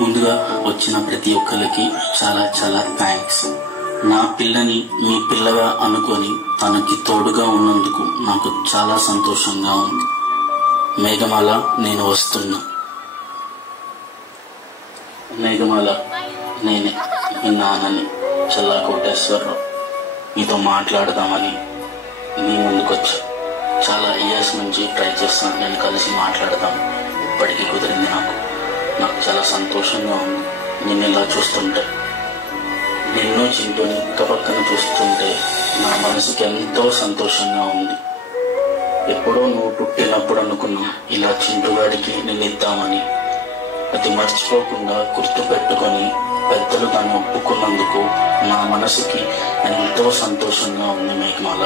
ముందుగా వచ్చిన ప్రతి ఒక్కరికి చాలా చాలా థ్యాంక్స్. నా పిల్లని మీ పిల్లగా అనుకొని తనకి తోడుగా ఉన్నందుకు నాకు చాలా సంతోషంగా ఉంది. మేఘమాల, నేను వస్తున్నా. మేఘమాల, నేనే మీ నాన్నని, చల్లా కోటేశ్వరరావు. మీతో మాట్లాడదామని మీ ముందుకొచ్చా. చాలా ఇయర్స్ నుంచి ట్రై చేస్తాను నేను కలిసి మాట్లాడదాం. ఇప్పటికీ కుదిరింది. నాకు చాలా సంతోషంగా ఉంది నిన్ను ఇలా చూస్తుంటే. నిన్ను చింటూని ఇంక పక్కన చూస్తుంటే నా మనసుకి ఎంతో సంతోషంగా ఉంది. ఎప్పుడో నువ్వు పుట్టినప్పుడు అనుకున్నా ఇలా చింటూగాడికి నిన్ను ఇద్దామని. అది మర్చిపోకుండా గుర్తు పెట్టుకొని పెద్దలు దాన్ని ఒప్పుకున్నందుకు నా మనసుకి ఎంతో సంతోషంగా ఉంది. మేఘమాల,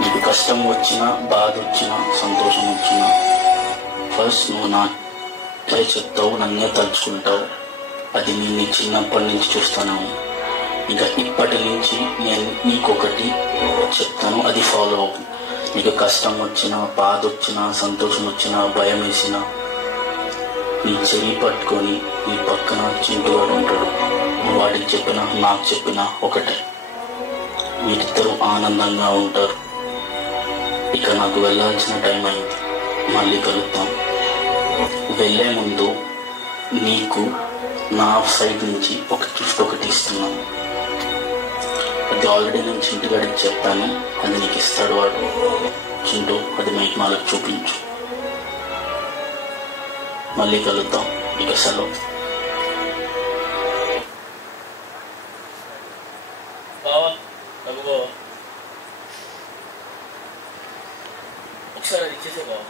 నీకు కష్టం వచ్చినా, బాధ వచ్చినా, సంతోషం వచ్చినా ఫస్ట్ నువ్వు నాకే చెప్తావు, నన్నే తలుచుకుంటావు. అది నేను చిన్నప్పటి నుంచి చూస్తాను. ఇంకా ఇప్పటి నుంచి నేను నీకొకటి చెప్తాను, అది ఫాలో అవ్వు. నీకు కష్టం వచ్చినా, బాధ వచ్చినా, సంతోషం వచ్చినా, భయం వేసినా నీ చెయ్యి పట్టుకొని నీ పక్కన చింటూగాడు ఉంటాడు. నువ్వు వాడికి చెప్పినా నాకు చెప్పినా ఒకటే. వీరిద్దరూ ఆనందంగా ఉంటారు. ఇక నాకు వెళ్ళాల్సిన టైం అయింది. మళ్ళీ కలుద్దాం. వెళ్ళే ముందు నీకు నా సైడ్ నుంచి ఒక గిఫ్ట్ ఒకటి ఇస్తున్నాను. అది ఆల్రెడీ నేను చింటూగాడికి చెప్పాను. అది నీకు ఇస్తాడు వాడు. చింటూ, అది మేఘమాలకు చూపించు. మళ్ళీ కలుద్దాం. ఇక సెలవు. ఒకసారి అది ఇచ్చేసే బావ.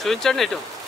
చూపించండి ఇటు.